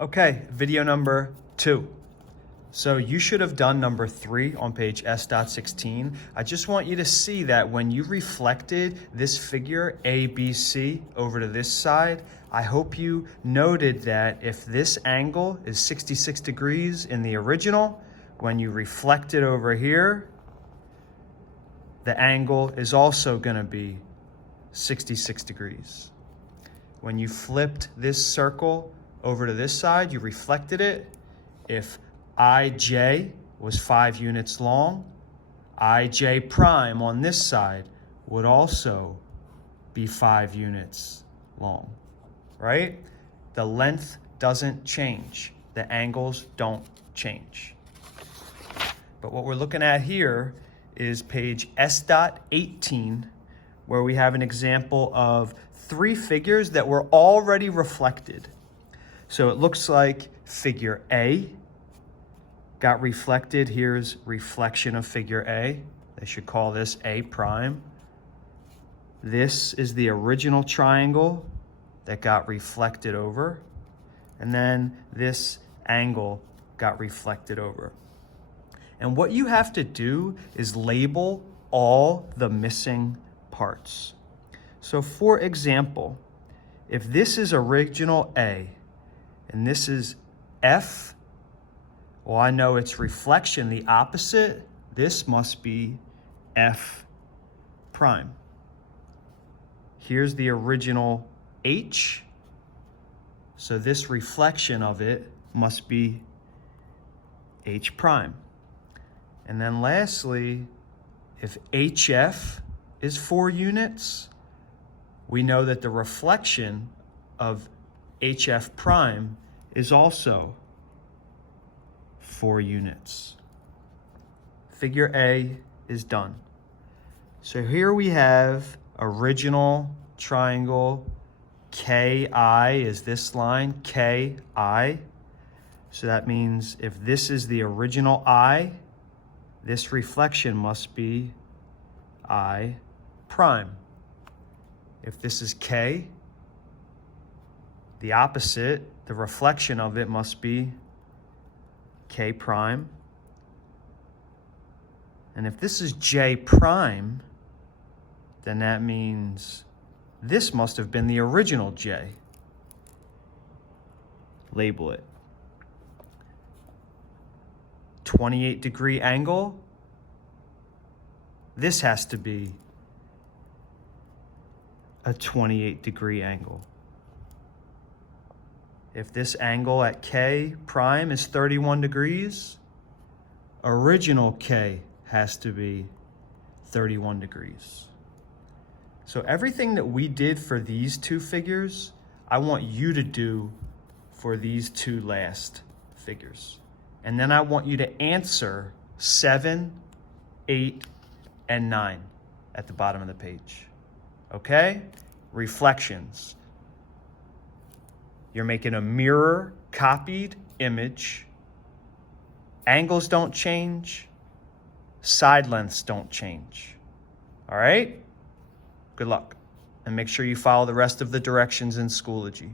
Okay, video number 2. So you should have done number 3 on page S.16. I just want you to see that when you reflected this figure ABC over to this side, I hope you noted that if this angle is 66 degrees in the original, when you reflect it over here, the angle is also going to be 66 degrees. When you flipped this circle over to this side, you reflected it. If IJ was 5 units long, IJ prime on this side would also be 5 units long, right? The length doesn't change. The angles don't change. But what we're looking at here is page S.18, where we have an example of 3 figures that were already reflected. So it looks like figure A got reflected. Here's reflection of figure A. They should call this A prime. This is the original triangle that got reflected over. And then this angle got reflected over. And what you have to do is label all the missing parts. So for example, if this is original A and this is F, well, I know it's reflection, the opposite. This must be F prime. Here's the original H. So this reflection of it must be H prime. And then lastly, if HF is 4 units, we know that the reflection of HF prime is also 4 units. Figure A is done. So here we have original triangle KI is this line, KI. So that means if this is the original I, this reflection must be I prime. If this is K, the opposite, the reflection of it must be K prime. And if this is J prime, then that means this must have been the original J. Label it. 28-degree angle. This has to be a 28-degree angle. If this angle at K prime is 31 degrees, original K has to be 31 degrees. So everything that we did for these 2 figures, I want you to do for these 2 last figures. And then I want you to answer 7, 8, and 9 at the bottom of the page. Okay? Reflections. You're making a mirror copied image. Angles don't change. Side lengths don't change. All right? Good luck. And make sure you follow the rest of the directions in Schoology.